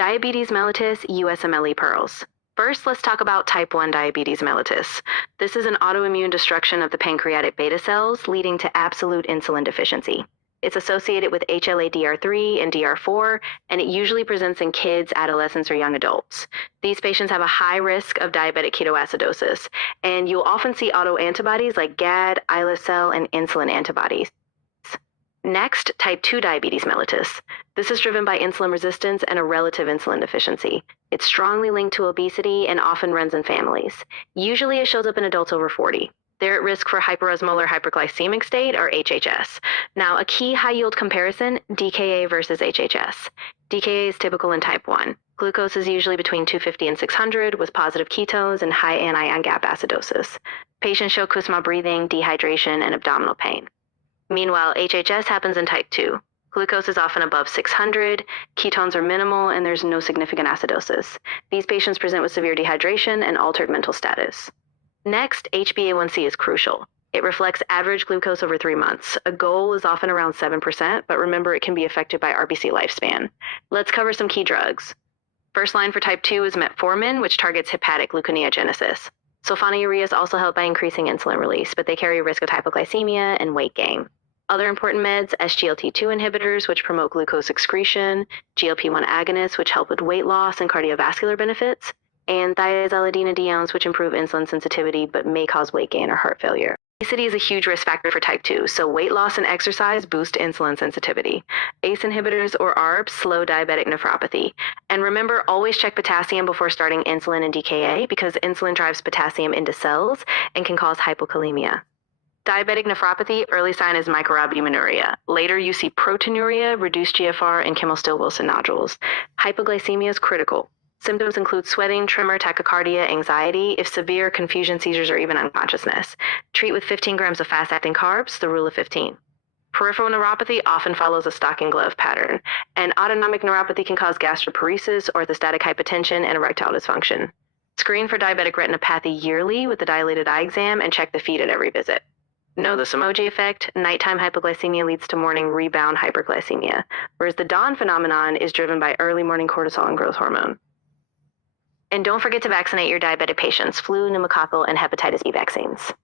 Diabetes mellitus, USMLE pearls. First, let's talk about type 1 diabetes mellitus. This is an autoimmune destruction of the pancreatic beta cells, leading to absolute insulin deficiency. It's associated with HLA-DR3 and DR4, and it usually presents in kids, adolescents, or young adults. These patients have a high risk of diabetic ketoacidosis, and you'll often see autoantibodies like GAD, islet cell, and insulin antibodies. Next, type 2 diabetes mellitus. This is driven by insulin resistance and a relative insulin deficiency. It's strongly linked to obesity and often runs in families. Usually it shows up in adults over 40. They're at risk for hyperosmolar hyperglycemic state, or HHS. Now, a key high-yield comparison, DKA versus HHS. DKA is typical in type 1. Glucose is usually between 250 and 600 with positive ketones and high anion gap acidosis. Patients show Kussmaul breathing, dehydration, and abdominal pain. Meanwhile, HHS happens in type 2. Glucose is often above 600, ketones are minimal, and there's no significant acidosis. These patients present with severe dehydration and altered mental status. Next, HbA1c is crucial. It reflects average glucose over 3 months. A goal is often around 7%, but remember it can be affected by RBC lifespan. Let's cover some key drugs. First line for type 2 is metformin, which targets hepatic gluconeogenesis. Sulfonylurea is also helped by increasing insulin release, but they carry a risk of hypoglycemia and weight gain. Other important meds, SGLT2 inhibitors, which promote glucose excretion, GLP-1 agonists, which help with weight loss and cardiovascular benefits, and thiazolidinediones, which improve insulin sensitivity but may cause weight gain or heart failure. Obesity is a huge risk factor for type 2, so weight loss and exercise boost insulin sensitivity. ACE inhibitors or ARBs slow diabetic nephropathy. And remember, always check potassium before starting insulin and DKA because insulin drives potassium into cells and can cause hypokalemia. Diabetic nephropathy, early sign is microalbuminuria. Later, you see proteinuria, reduced GFR, and Kimmel-Still-Wilson nodules. Hypoglycemia is critical. Symptoms include sweating, tremor, tachycardia, anxiety, if severe, confusion, seizures, or even unconsciousness. Treat with 15 grams of fast-acting carbs, the rule of 15. Peripheral neuropathy often follows a stocking glove pattern, and autonomic neuropathy can cause gastroparesis, orthostatic hypotension, and erectile dysfunction. Screen for diabetic retinopathy yearly with a dilated eye exam and check the feet at every visit. Know the Somoji effect, nighttime hypoglycemia leads to morning rebound hyperglycemia, whereas the dawn phenomenon is driven by early morning cortisol and growth hormone. And don't forget to vaccinate your diabetic patients, flu, pneumococcal, and hepatitis B vaccines.